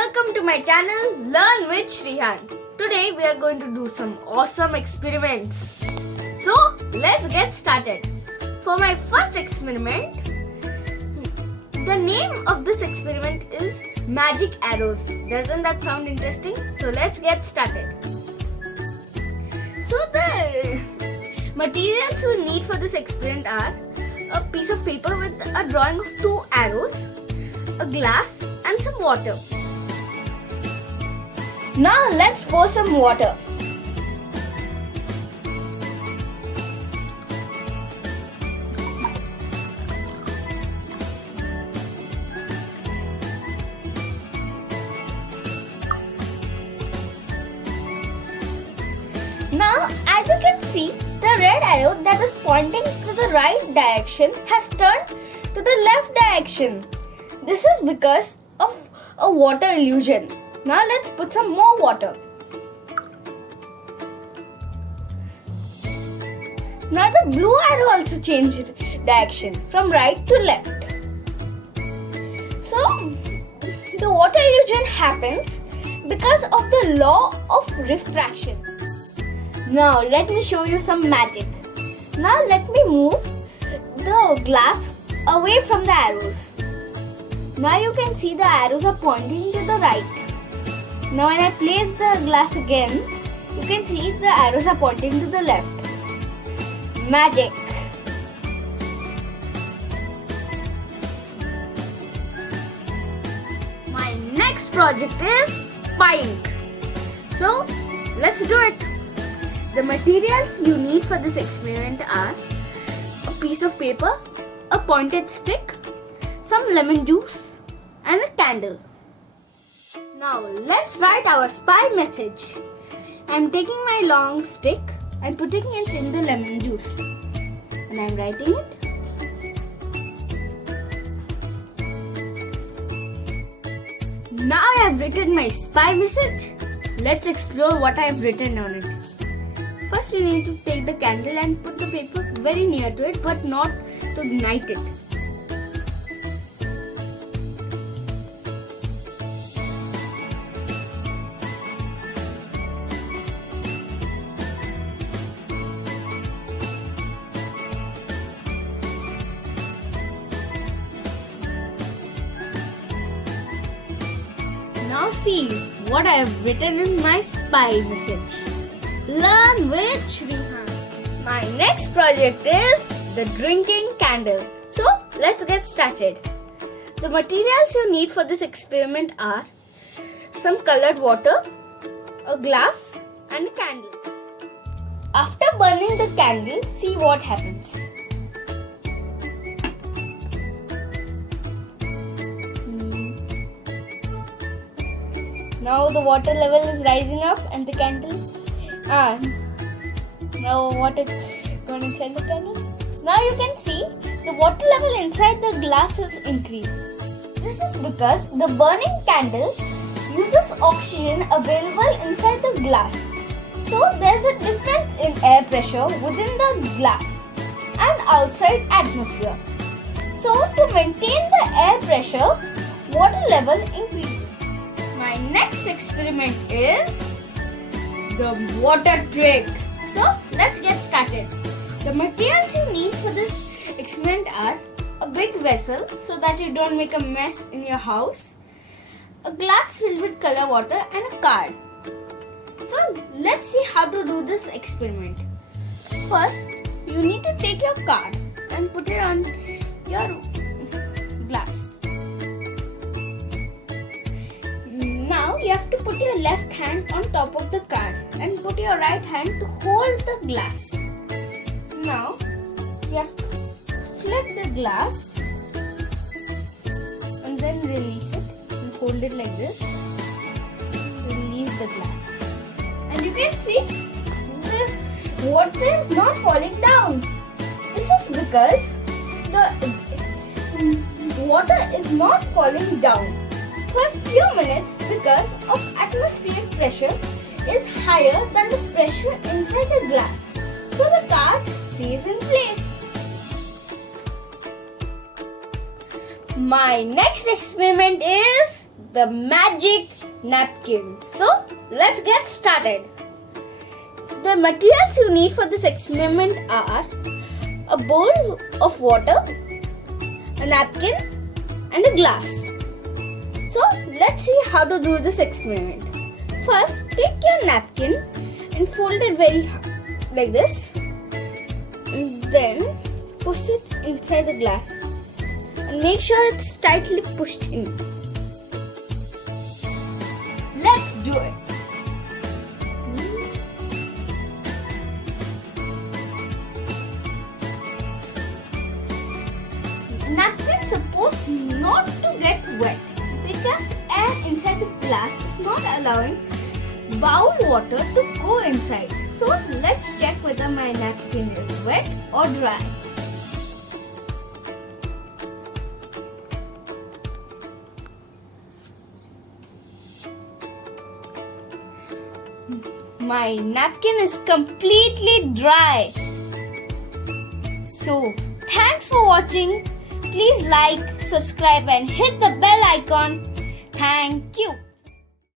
welcome to my channel Learn with Shrihan. Today we are going to do some awesome experiments. So let's get started. For my first experiment, the name of this experiment is Magic Arrows. Doesn't that sound interesting? So let's get started. So the materials we need for this experiment are a piece of paper with a drawing of 2 arrows, a glass and some water. Now let's pour some water. Now, as you can see, the red arrow that is pointing to the right direction has turned to the left direction. This is because of a water illusion. Now let's put some more water. Now the blue arrow also changed direction from right to left. So the water illusion happens because of the law of refraction. Now let me show you some magic. Now let me move the glass away from the arrows. Now you can see the arrows are pointing to the right. Now when I place the glass again, you can see the arrows are pointing to the left. Magic! My next project is spy ink. So let's do it. The materials you need for this experiment are a piece of paper, a pointed stick, some lemon juice and a candle. Now let's write our spy message. I am taking my long stick and putting it in the lemon juice and I am writing it. Now I have written my spy message. Let's explore what I have written on it. First you need to take the candle and put the paper very near to it but not to ignite it. Now see what I have written in my spy message. Learn with Shrihan. My next project is the drinking candle. So let's get started. The materials you need for this experiment are some colored water, a glass and a candle. After burning the candle, see what happens. Now the water level is rising up and the candle. Now water gone inside the candle. Now you can see the water level inside the glass has increased. This is because the burning candle uses oxygen available inside the glass. So there is a difference in air pressure within the glass and outside atmosphere. So to maintain the air pressure, water level increases. My next experiment is the water trick. So let's get started. The materials you need for this experiment are a big vessel so that you don't make a mess in your house, a glass filled with color water and a card. So let's see how to do this experiment. First, you need to take your card and put it on your glass. Now you have to put your left hand on top of the card and put your right hand to hold the glass. Now you have to flip the glass and then release it and hold it like this. Release the glass. And you can see the water is not falling down. This is because the water is not falling down for a few minutes because of atmospheric pressure is higher than the pressure inside the glass. So the card stays in place. My next experiment is the magic napkin. So let's get started. The materials you need for this experiment are a bowl of water, a napkin and a glass. So let's see how to do this experiment. First, take your napkin and fold it very like this, and then push it inside the glass and make sure it's tightly pushed in. Let's do it. Napkin is supposed not to get wet because air inside the glass is not allowing bowl water to go inside. So let's check whether my napkin is wet or dry. My napkin is completely dry. So thanks for watching. Please like, subscribe and hit the bell icon. Thank you.